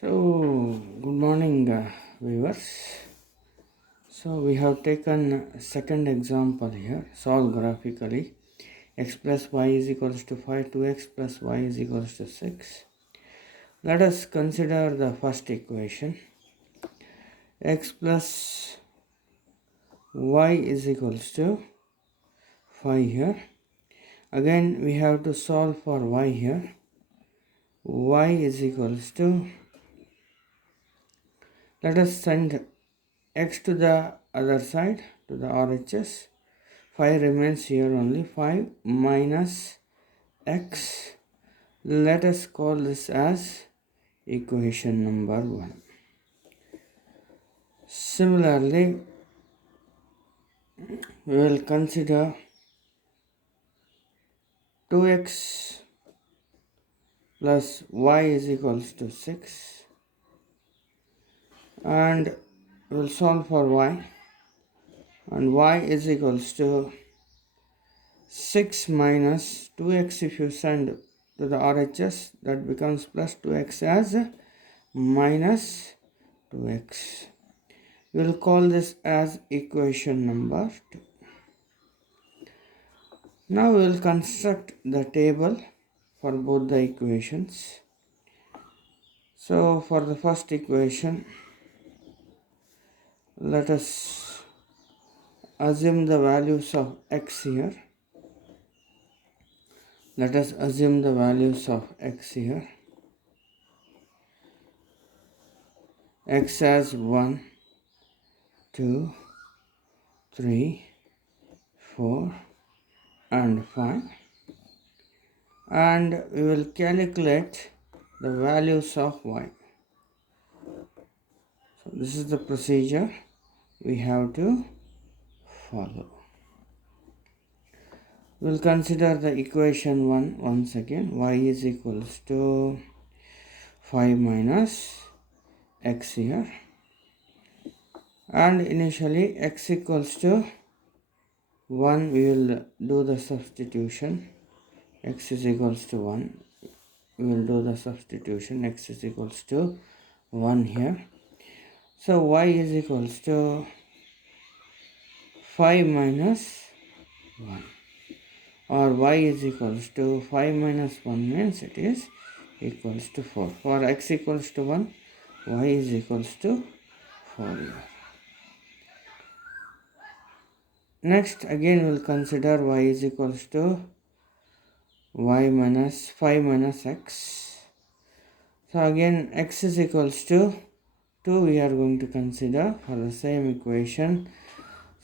So, good morning, viewers. So, we have taken a second example here. Solve graphically. X plus y is equals to 5, 2x plus y is equals to 6. Let us consider the first equation. X plus y is equals to 5 here. Again, we have to solve for y here. Y is equals to, let us send x to the other side, to the RHS. 5 remains here only. 5 minus x. Let us call this as equation number 1. Similarly, we will consider 2x plus y is equals to 6, and we will solve for y, and y is equals to 6 minus 2x. If you send to the RHS, that becomes plus 2x as minus 2x. We will call this as equation number 2. Now we will construct the table for both the equations. So for the first equation, let us assume the values of x here. Let us assume the values of x here. X as 1, 2, 3, 4 and 5, and we will calculate the values of y. So this is the procedure we have to follow. We will consider the equation 1 once again. Y is equals to 5 minus x here, and initially x equals to 1, we will do the substitution. X is equals to 1, we will do the substitution. X is equals to 1 here. So y is equals to 5 minus 1, or y is equals to 5 minus 1 means it is equals to 4. For x equals to 1, y is equals to 4 here. Next, again we will consider y is equals to y minus 5 minus x. So again x is equals to 2 we are going to consider for the same equation.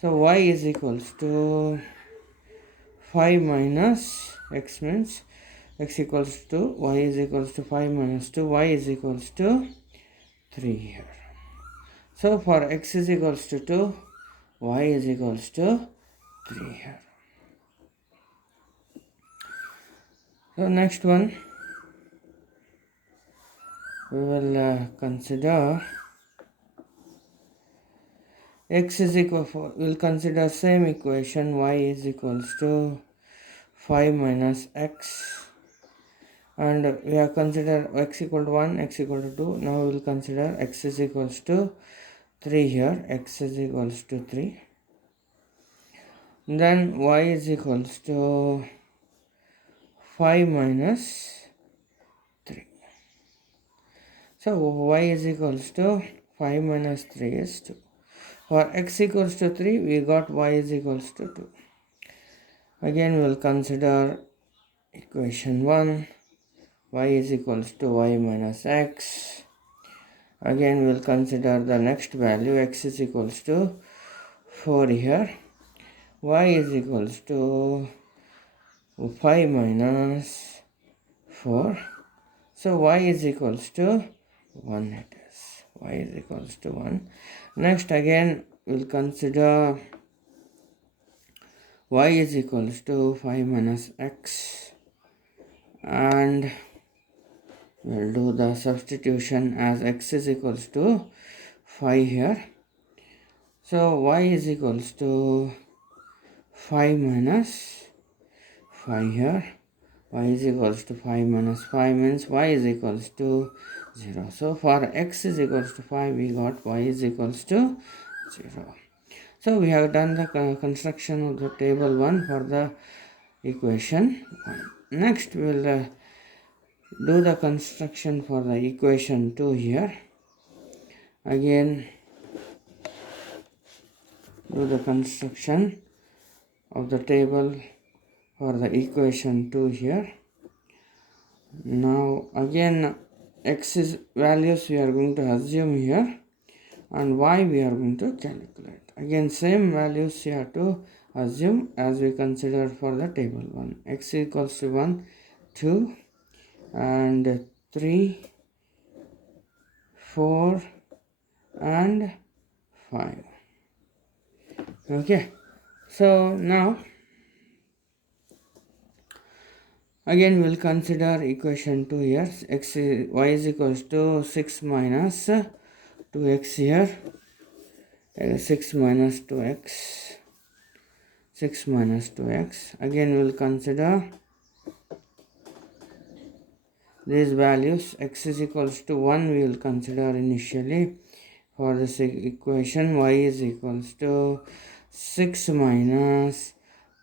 So y is equals to 5 minus x means x equals to y is equals to 5 minus 2, y is equals to 3 here. So for x is equals to 2, y is equals to 3 here. So next one, we will consider x is equal for, we will consider same equation. Y is equals to 5 minus x, and we have considered x equal to 1, x equal to 2. Now we will consider x is equals to 3 here. X is equals to 3. Then y is equals to 5 minus 3. So y is equals to 5 minus 3 is 2. For x equals to 3, we got y is equals to 2. Again we will consider equation 1. Y is equals to y minus x. Again we will consider the next value. X is equals to 4 here. Y is equals to 5 minus 4. So y is equals to 1 it is. Y is equals to 1. Next again we will consider y is equals to 5 minus x, and we will do the substitution as x is equals to 5 here. So y is equals to 5 minus 5 here. y is equals to 5 minus 5 means y is equals to 0. So for x is equals to 5, we got y is equals to 0. So we have done the construction of the table 1 for the equation 1. Next we will do the construction for the equation 2 here. Again do the construction of the table for the equation 2 here. Now again x is values we are going to assume here and y we are going to calculate. Again same values you have to assume as we considered for the table 1. X equals to 1, 2 and 3, 4 and 5. Okay, so now again we will consider equation 2 here. Y is equals to 6 minus 2x here. 6 minus 2x. 6 minus 2x. Again we will consider these values. X is equals to 1 we will consider initially. For this equation y is equals to 6 minus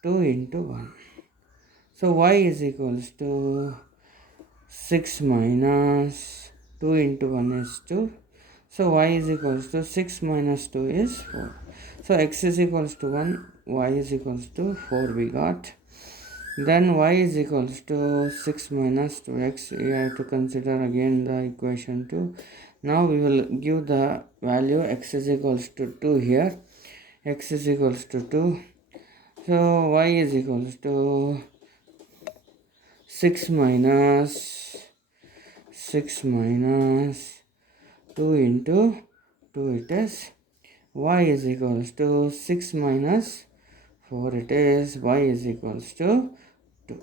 2 into 1. So y is equals to 6 minus 2 into 1 is 2. So y is equals to 6 minus 2 is 4. So x is equals to 1, y is equals to 4 we got. Then y is equals to 6 minus 2x. We have to consider again the equation 2. Now we will give the value x is equals to 2 here. X is equals to 2. So y is equals to 6 minus 2 into 2 it is. Y is equals to 6 minus 4 it is. Y is equals to 2.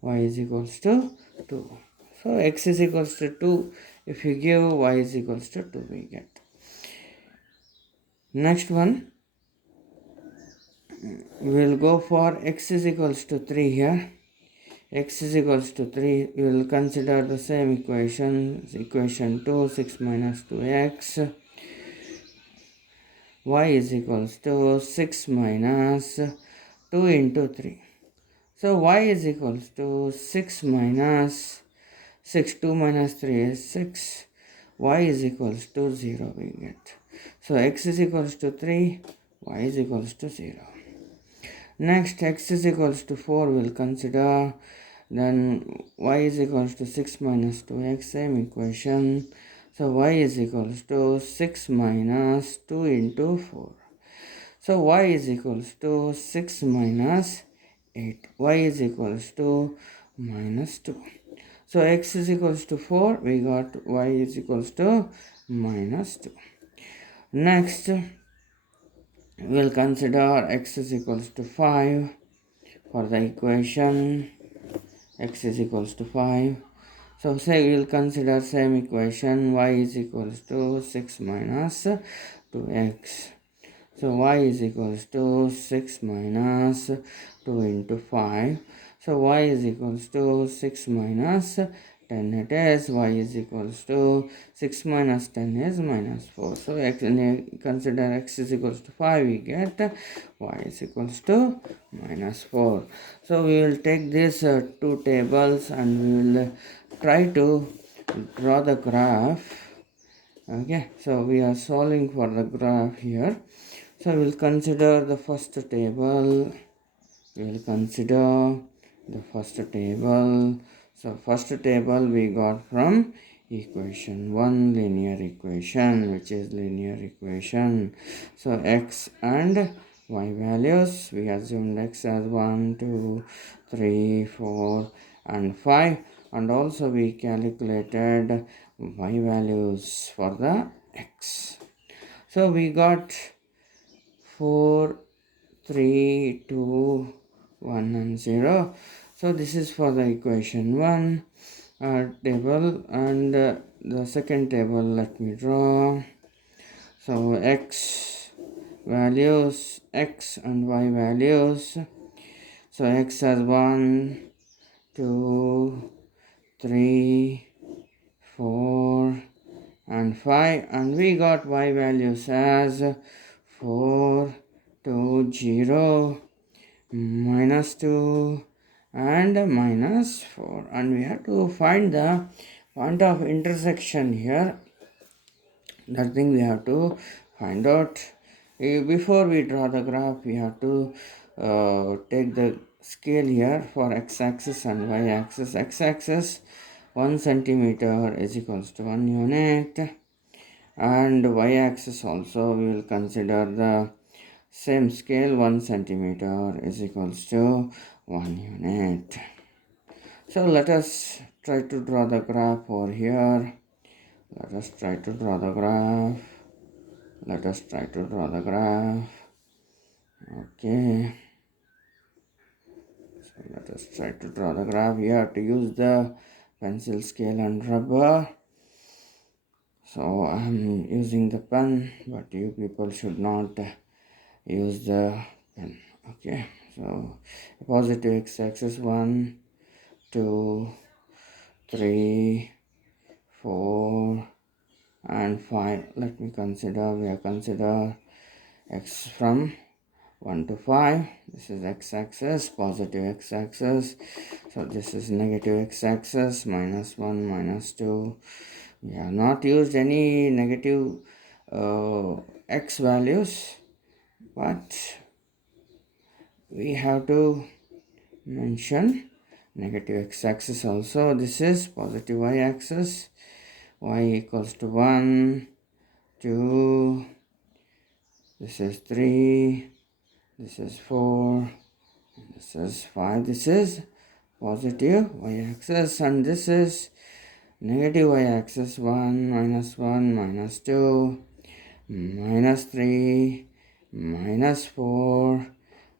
Y is equals to 2. So x is equals to 2. If you give y is equals to 2 we get. Next one we will go for x is equals to 3 here. X is equals to 3. We will consider the same equation. Equation 2, 6 minus 2x. Y is equals to 6 minus 2 into 3. So y is equals to 6 minus 6. 2 minus 3 is 6. Y is equals to 0 we get. So x is equals to 3. Y is equals to 0. Next x is equals to 4 we will consider. Then y is equals to 6 minus 2x, same equation. So y is equals to 6 minus 2 into 4. So y is equals to 6 minus 8. Y is equals to minus 2. So x is equals to 4. We got y is equals to minus 2. Next, we will consider x is equals to 5 for the equation. X is equals to 5. So say we will consider same equation. Y is equals to 6 minus 2x. So y is equals to 6 minus 2 into 5. So y is equals to 6 minus 10 it is. Y is equals to 6 minus 10 is minus 4. So consider x is equals to 5 we get y is equals to minus 4. So we will take these two tables and we will try to draw the graph. Okay, so we are solving for the graph here. So we will consider the first table. We will consider the first table. So first table we got from equation 1, linear equation, which is linear equation. So x and y values, we assumed x as 1, 2, 3, 4 and 5, and also we calculated y values for the x. So we got 4, 3, 2, 1 and 0. So this is for the equation 1 table, and the second table let me draw. So x values, x and y values. So x as 1, 2, 3, 4 and 5, and we got y values as 4, 2, 0, -2 and -4, and we have to find the point of intersection here. That thing we have to find out. Before we draw the graph, we have to take the scale here for x-axis and y-axis. X-axis 1 centimeter is equals to 1 unit, and y-axis also we will consider the same scale. 1 centimeter is equals to 1 unit. So let us try to draw the graph over here. Let us try to draw the graph. Okay, so let us try to draw the graph. You have to use the pencil, scale and rubber. So I am using the pen, but you people should not use the pen. Okay, so positive x-axis 1, 2, 3, 4 and 5. Let me consider, we have consider x from 1 to 5. This is x-axis, positive x-axis. So this is negative x-axis, -1, -2. We have not used any negative x values, but we have to mention negative x-axis also. This is positive y-axis, y equals to 1, 2, this is 3, this is 4, this is 5. This is positive y-axis, and this is negative y-axis 1, -1, -2, -3, -4,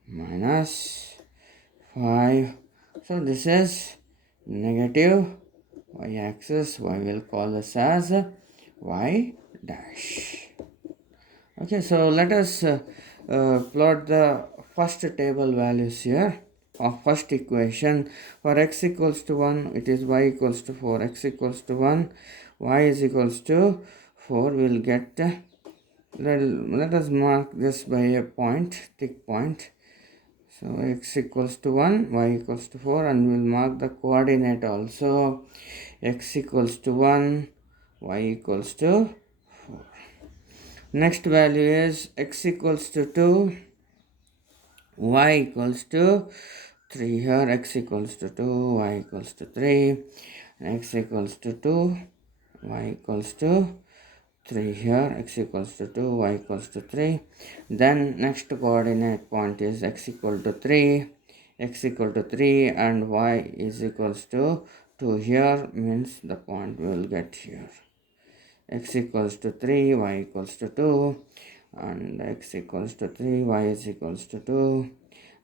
-5. So this is negative y-axis. We will call this as y dash. Okay, so let us plot the first table values here of first equation. For x equals to 1, it is y equals to 4. X equals to 1, y is equals to 4. We will get, let us mark this by a point, thick point. So x equals to 1, y equals to 4, and we will mark the coordinate also. X equals to 1, y equals to 4. Next value is x equals to 2, y equals to 3. Here x equals to 2, y equals to 3, x equals to 2, y equals to 3. Here x equals to 2, y equals to 3. Then next coordinate point is x equal to 3, and y is equals to 2. Here means the point we will get here. X equals to 3, y equals to 2, and x equals to 3, y is equals to 2.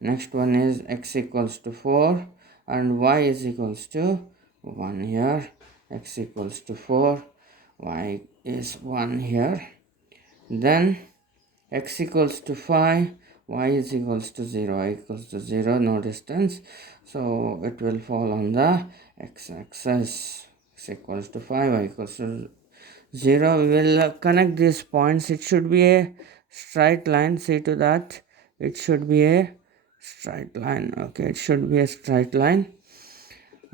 Next one is x equals to 4 and y is equals to 1 here. X equals to 4, y is 1 here. Then x equals to 5, y is equals to 0, y equals to 0, no distance, so it will fall on the x-axis. X equals to 5, y equals to 0. We will connect these points. It should be a straight line. See to that. It should be a straight line. Okay, it should be a straight line.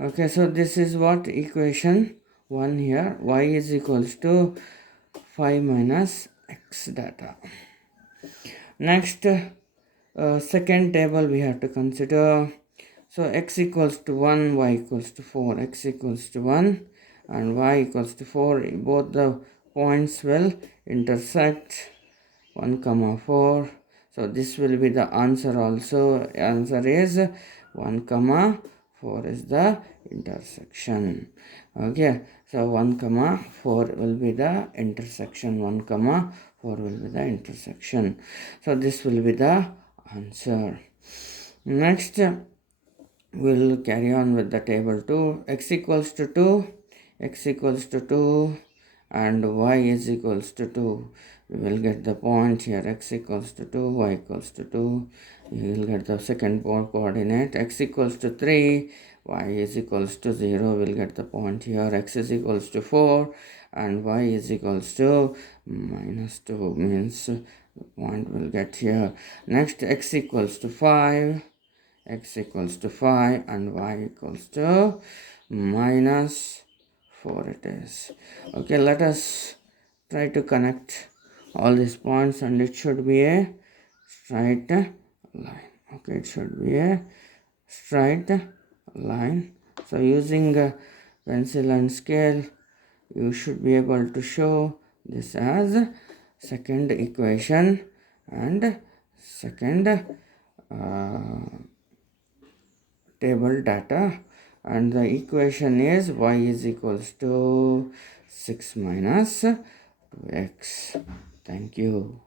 Okay, so this is what equation 1 here. Y is equals to 5 minus x data. Next, second table we have to consider. So x equals to 1, y equals to 4. X equals to 1 and y equals to 4. Both the points will intersect. 1 comma 4. So this will be the answer also. Answer is 1 comma 4 is the intersection. Okay, so 1 comma 4 will be the intersection. 1 comma 4 will be the intersection. So this will be the answer. Next, we'll carry on with the table 2. X equals to 2, x equals to 2 and y is equals to 2. We will get the point here. X equals to 2, y equals to 2. We will get the second coordinate. X equals to 3, y is equals to 0, we'll get the point here. X is equals to 4 and y is equals to minus 2, means the point we'll get here. Next, x equals to 5, x equals to 5 and y equals to minus 4 it is. Okay, let us try to connect all these points and it should be a straight line. Okay, it should be a straight line. So using pencil and scale, you should be able to show this as second equation and second table data, and the equation is y is equals to 6 minus 2x. Thank you.